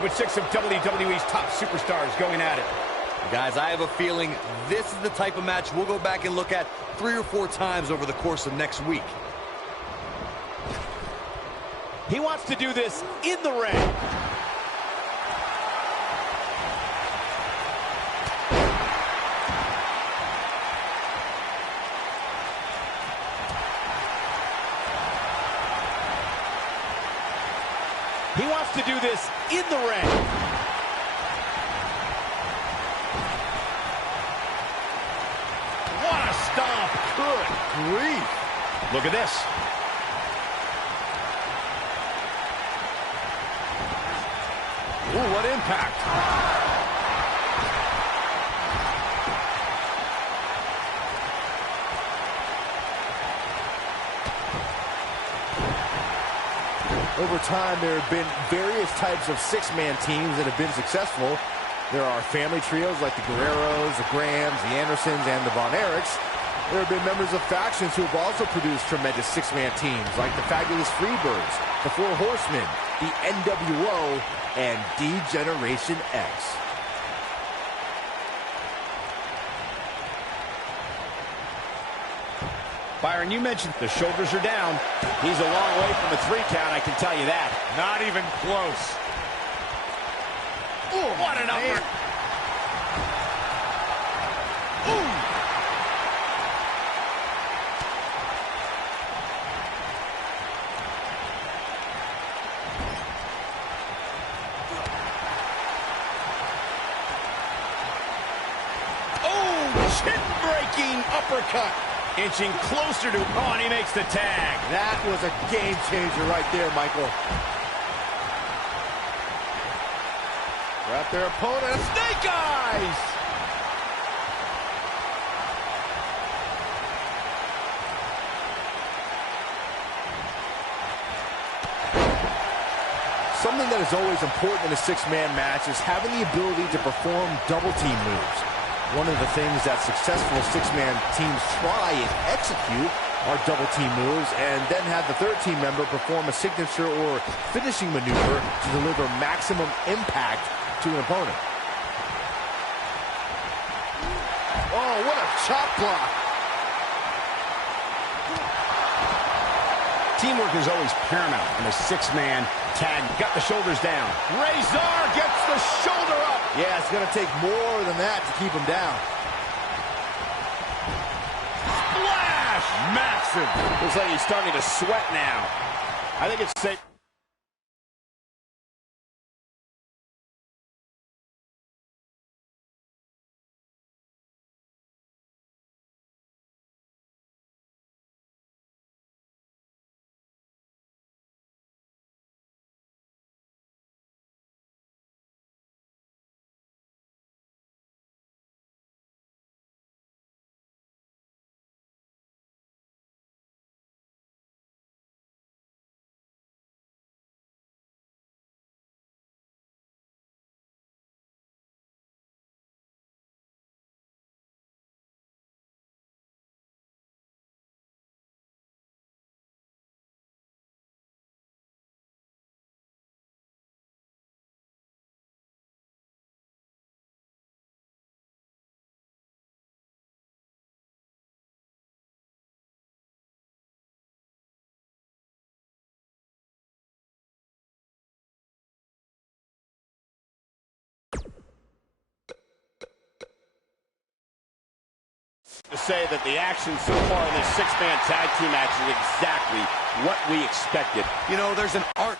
With 6 of WWE's top superstars going at it. Guys, I have a feeling this is the type of match we'll go back and look at 3 or 4 times over the course of next week. He wants to do this in the ring. He wants to do this in the ring. What a stomp. Good grief. Look at this. Ooh, what impact. Over time, there have been various types of 6-man teams that have been successful. There are family trios like the Guerreros, the Grahams, the Andersons, and the Von Erichs. There have been members of factions who have also produced tremendous 6-man teams like the Fabulous Freebirds, the Four Horsemen, the NWO, and D-Generation X. Byron, you mentioned the shoulders are down. He's a long way from a 3 count, I can tell you that. Not even close. Ooh, what an upper. Ooh. Oh, chin-breaking uppercut. Inching closer to, oh, and he makes the tag. That was a game changer right there, Michael. Got their opponent, snake eyes. Something that is always important in a 6-man match is having the ability to perform double team moves. One of the things that successful 6-man teams try and execute are double team moves, and then have the 3rd team member perform a signature or finishing maneuver to deliver maximum impact to an opponent. Oh, what a chop block. Teamwork is always paramount in a 6-man tag. Got the shoulders down. Razor gets the shoulder up. Yeah, it's going to take more than that to keep him down. Splash! Massive. Looks like he's starting to sweat now. I think it's safe. To say that the action so far in this 6-man tag team match is exactly what we expected. You know, there's an art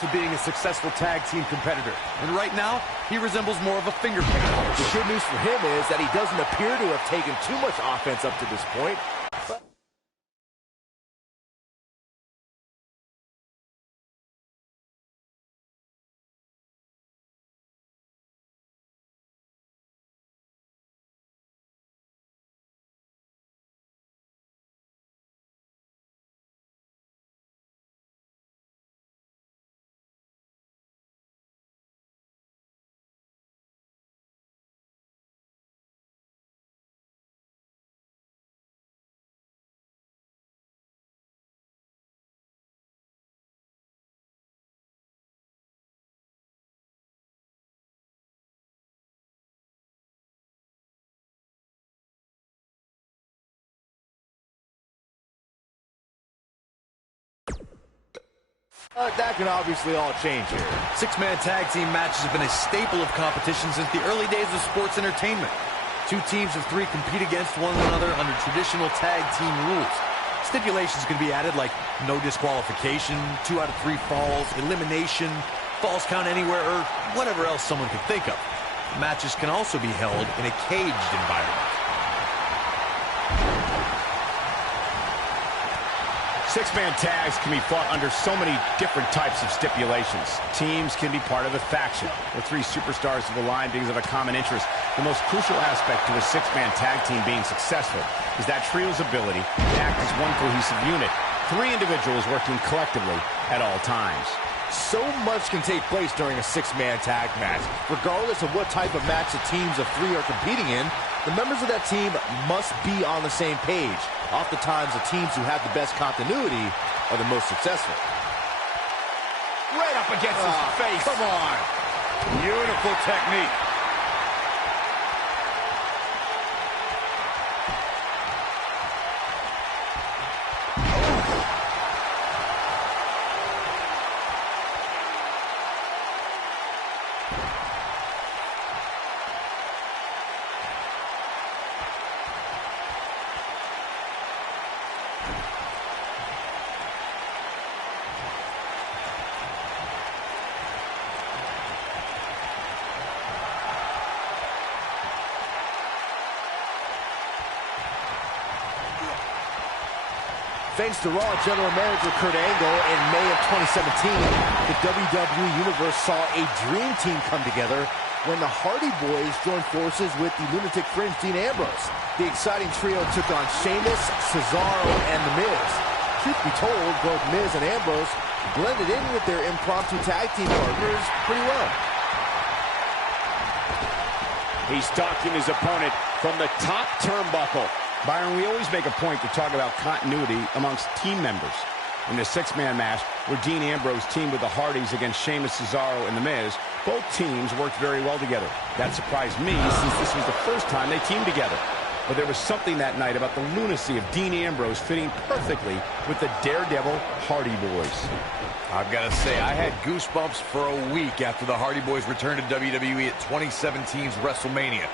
to being a successful tag team competitor. And right now, he resembles more of a finger painter. The good news for him is that he doesn't appear to have taken too much offense up to this point. That can obviously all change here. Six-man tag team matches have been a staple of competition since the early days of sports entertainment. Two teams of three compete against one another under traditional tag team rules. Stipulations can be added like no disqualification, 2 out of 3 falls, elimination, falls count anywhere, or whatever else someone could think of. Matches can also be held in a caged environment. Six-man tags can be fought under so many different types of stipulations. Teams can be part of a faction, where 3 superstars will align because of a common interest. The most crucial aspect to a six-man tag team being successful is that trio's ability to act as one cohesive unit. 3 individuals working collectively at all times. So much can take place during a six-man tag match. Regardless of what type of match the teams of 3 are competing in, the members of that team must be on the same page. Oftentimes, the teams who have the best continuity are the most successful. Right up against his face. Come on. Beautiful technique. Thanks to Raw General Manager Kurt Angle, in May of 2017, the WWE Universe saw a dream team come together when the Hardy Boys joined forces with the Lunatic Fringe Dean Ambrose. The exciting trio took on Sheamus, Cesaro, and The Miz. Truth be told, both Miz and Ambrose blended in with their impromptu tag team partners pretty well. He's stalking his opponent from the top turnbuckle. Byron, we always make a point to talk about continuity amongst team members. In the six-man match, where Dean Ambrose teamed with the Hardys against Sheamus, Cesaro, and The Miz, both teams worked very well together. That surprised me, since this was the first time they teamed together. But there was something that night about the lunacy of Dean Ambrose fitting perfectly with the Daredevil Hardy Boys. I've got to say, I had goosebumps for a week after the Hardy Boys returned to WWE at 2017's WrestleMania.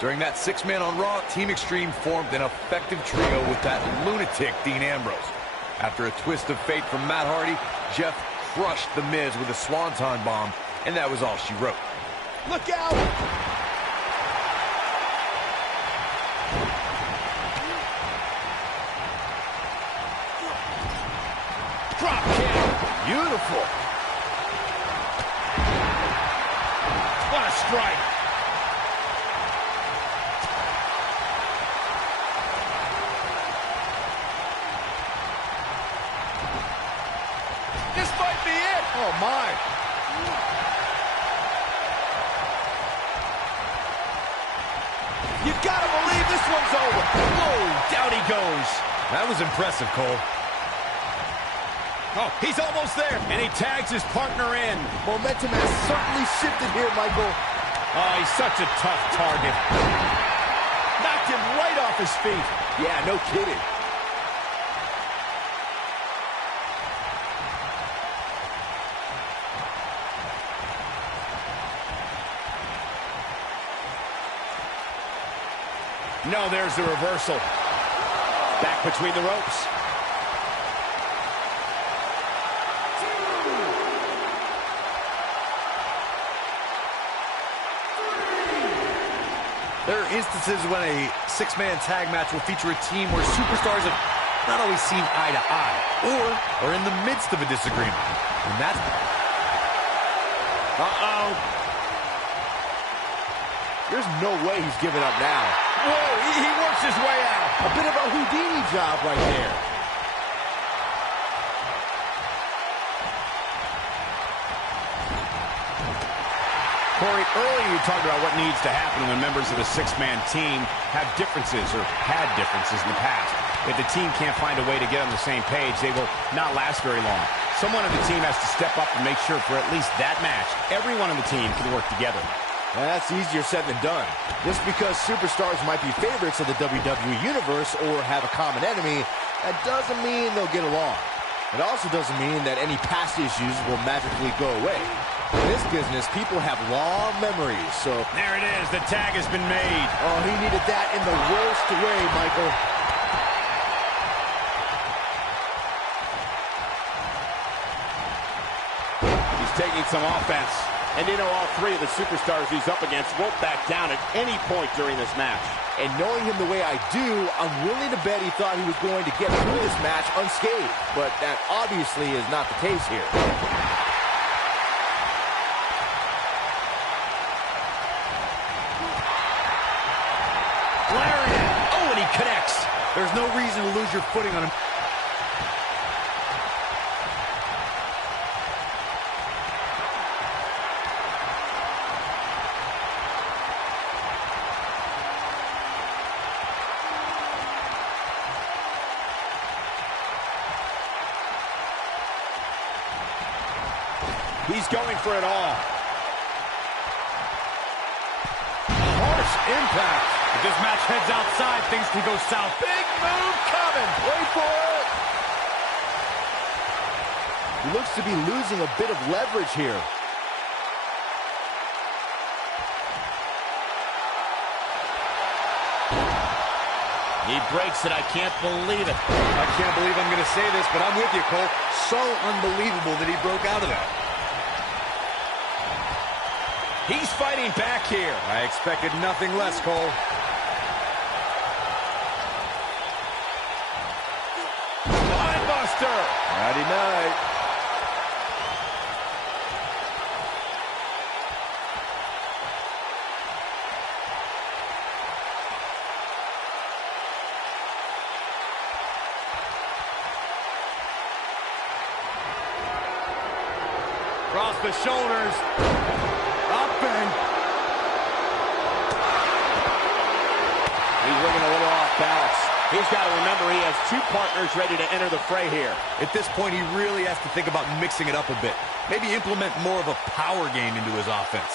During that 6-man on Raw, Team Extreme formed an effective trio with that lunatic Dean Ambrose. After a twist of fate from Matt Hardy, Jeff crushed The Miz with a swanton bomb, and that was all she wrote. Look out! Drop kick. Beautiful. What a strike. This might be it. Oh, my. You gotta believe this one's over. Whoa, down he goes. That was impressive, Cole. Oh, he's almost there, and he tags his partner in. Momentum has certainly shifted here, Michael. Oh, he's such a tough target. Knocked him right off his feet. Yeah, no kidding. No, there's the reversal. Back between the ropes. There are instances when a six-man tag match will feature a team where superstars have not always seen eye to eye, or are in the midst of a disagreement. And that's... Uh-oh. There's no way he's giving up now. Whoa, he works his way out. A bit of a Houdini job right there. Corey, earlier you talked about what needs to happen when members of a six-man team have differences or had differences in the past. If the team can't find a way to get on the same page, they will not last very long. Someone on the team has to step up and make sure for at least that match, everyone on the team can work together. That's easier said than done. Just because superstars might be favorites of the WWE Universe or have a common enemy, that doesn't mean they'll get along. It also doesn't mean that any past issues will magically go away. In this business, people have long memories, so... There it is. The tag has been made. Oh, he needed that in the worst way, Michael. He's taking some offense. And you know, all three of the superstars he's up against won't back down at any point during this match. And knowing him the way I do, I'm willing to bet he thought he was going to get through this match unscathed. But that obviously is not the case here. Oh, and he connects. There's no reason to lose your footing on him. He's going for it all. Harsh impact. If this match heads outside, things can go south. Big move coming. Wait for it. He looks to be losing a bit of leverage here. He breaks it. I can't believe it. I can't believe I'm going to say this, but I'm with you, Cole. So unbelievable that he broke out of that. He's fighting back here. I expected nothing less, Cole. Spinebuster. Friday night. Across the shoulders. Up and... He's looking a little off balance. He's got to remember he has two partners ready to enter the fray here. At this point, he really has to think about mixing it up a bit. Maybe implement more of a power game into his offense.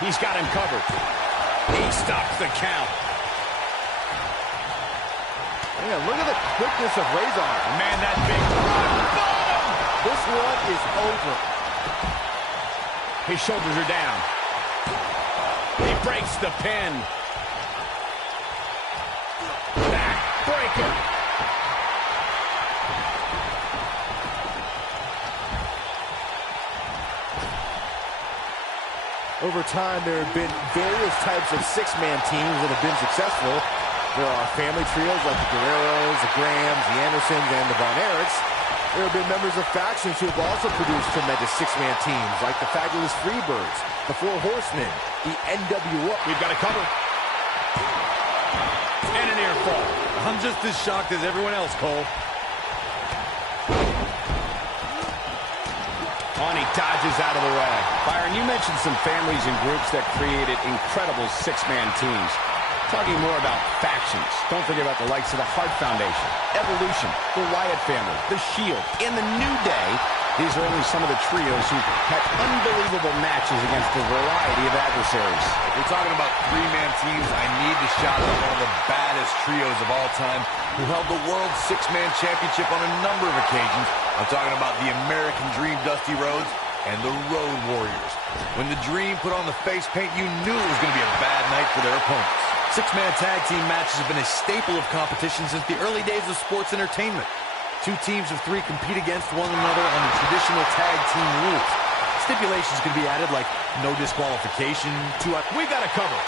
He's got him covered. He stops the count. Man, look at the quickness of Razor. Man, that big drive. This one is over. His shoulders are down. He breaks the pin. Back breaker. Over time, there have been various types of six-man teams that have been successful. There are family trios like the Guerreros, the Grahams, the Andersons, and the Von Erichs. There have been members of factions who have also produced tremendous six-man teams, like the Fabulous Freebirds, the Four Horsemen, the NWO. We've got a cover. And an ear fall. I'm just as shocked as everyone else, Cole. On, he dodges out of the way. Byron, you mentioned some families and groups that created incredible six-man teams. Talking more about factions, don't forget about the likes of the Hart Foundation, Evolution, the Wyatt family, the Shield, and the New Day. These are only some of the trios who had unbelievable matches against a variety of adversaries. If we're talking about three-man teams, I need to shout out one of the baddest trios of all time who held the World Six-Man Championship on a number of occasions. I'm talking about the American Dream Dusty Rhodes and the Road Warriors. When the Dream put on the face paint, you knew it was going to be a bad night for their opponents. Six-man tag team matches have been a staple of competition since the early days of sports entertainment. Two teams of three compete against one another under traditional tag team rules. Stipulations can be added like no disqualification. We got a cover.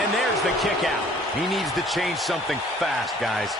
And there's the kick out. He needs to change something fast, guys.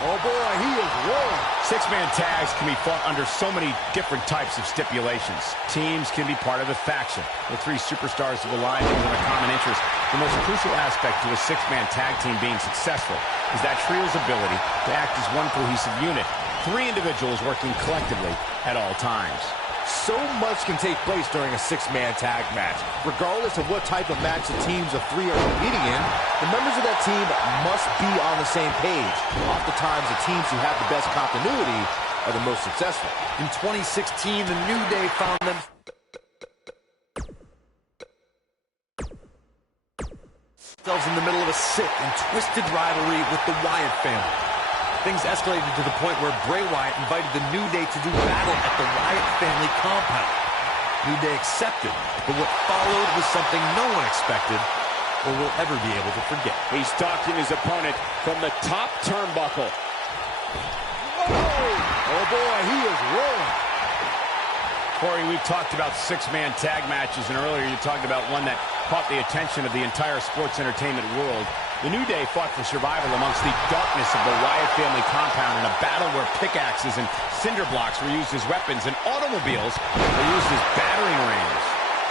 Oh, boy, he is rolling. Six-man tags can be fought under so many different types of stipulations. Teams can be part of a faction. The three superstars have aligned with a common interest. The most crucial aspect to a six-man tag team being successful is that trio's ability to act as one cohesive unit. Three individuals working collectively at all times. So much can take place during a six-man tag match. Regardless of what type of match the teams of three are competing in, the members of that team must be on the same page. Oftentimes, the teams who have the best continuity are the most successful. In 2016, the New Day found themselves in the middle of a sick and twisted rivalry with the Wyatt family. Things escalated to the point where Bray Wyatt invited the New Day to do battle at the Wyatt family compound. New Day accepted, but what followed was something no one expected or will ever be able to forget. He's stalking his opponent from the top turnbuckle. Oh boy, he is rolling. Corey, we've talked about six-man tag matches, and earlier you talked about one that caught the attention of the entire sports entertainment world. The New Day fought for survival amongst the darkness of the Wyatt family compound in a battle where pickaxes and cinder blocks were used as weapons and automobiles were used as battering rams.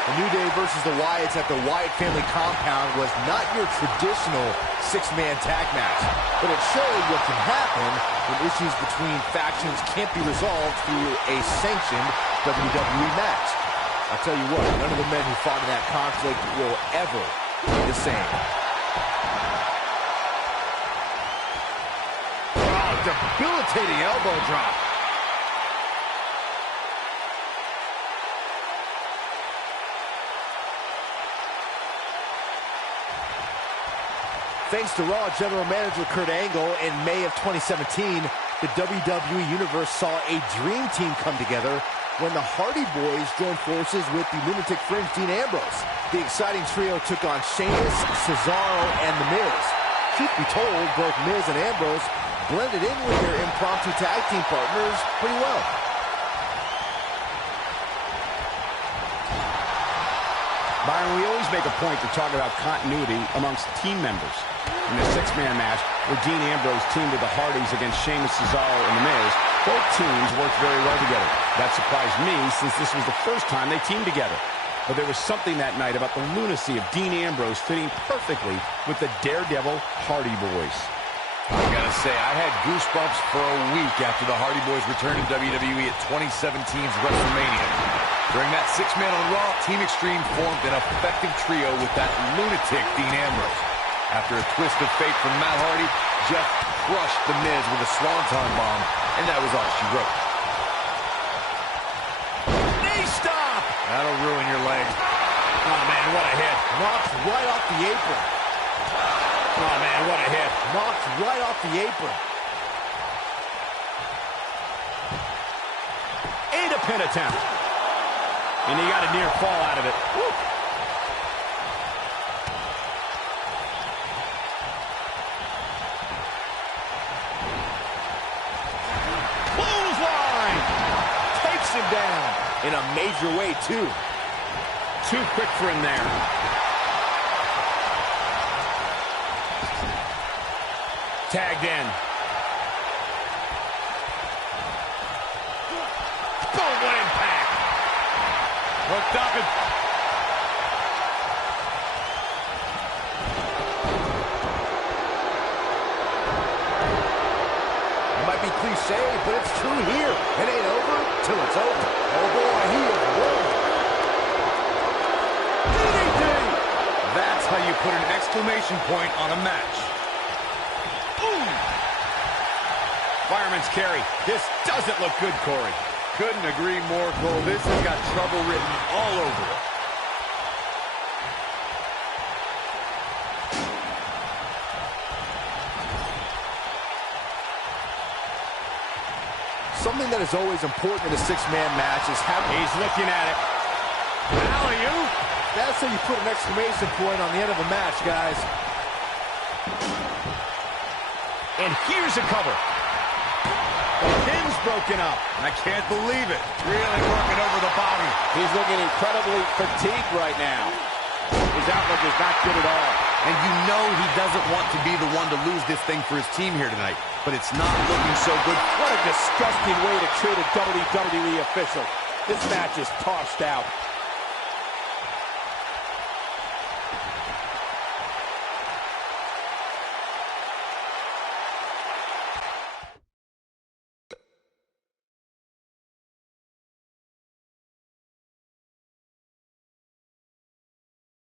The New Day versus the Wyatts at the Wyatt family compound was not your traditional six-man tag match, but it showed what can happen when issues between factions can't be resolved through a sanctioned WWE match. I'll tell you what, none of the men who fought in that conflict will ever be the same. Debilitating elbow drop. Thanks to Raw General Manager Kurt Angle, in May of 2017, the WWE Universe saw a dream team come together when the Hardy Boys joined forces with the Lunatic Fringe Dean Ambrose. The exciting trio took on Sheamus, Cesaro, and The Miz. Truth be told, both Miz and Ambrose blended in with their impromptu tag team partners pretty well. Byron, we always make a point to talk about continuity amongst team members. In the six-man match, where Dean Ambrose teamed with the Hardys against Sheamus, Cesaro, and The Miz, both teams worked very well together. That surprised me, since this was the first time they teamed together. But there was something that night about the lunacy of Dean Ambrose fitting perfectly with the Daredevil Hardy Boys. I gotta say, I had goosebumps for a week after the Hardy Boys returned to WWE at 2017's WrestleMania. During that six-man on Raw, Team Extreme formed an effective trio with that lunatic Dean Ambrose. After a twist of fate from Matt Hardy, Jeff crushed The Miz with a swanton bomb, and that was all she wrote. Knee stop! That'll ruin your leg. Oh, man, what a hit. Knocked right off the apron. Oh, man, what a hit. Knocked right off the apron. And a pin attempt. And he got a near fall out of it. Woo. Clothesline! Takes him down. In a major way, too. Too quick for him there. Tagged in. Boom, what impact. Hooked up and... It might be cliche, but it's true here. It ain't over till it's over. Oh boy, he is rolling. DDT! That's how you put an exclamation point on a match. Fireman's carry. This doesn't look good, Corey. Couldn't agree more, Cole. This has got trouble written all over it. Something that is always important in a six-man match is having... He's looking at it. Alley-oop. That's how you put an exclamation point on the end of a match, guys. And here's a cover. A pin broken up. I can't believe it. Really working over the body. He's looking incredibly fatigued right now. His outlook is not good at all. And you know he doesn't want to be the one to lose this thing for his team here tonight. But it's not looking so good. What a disgusting way to treat a WWE official. This match is tossed out.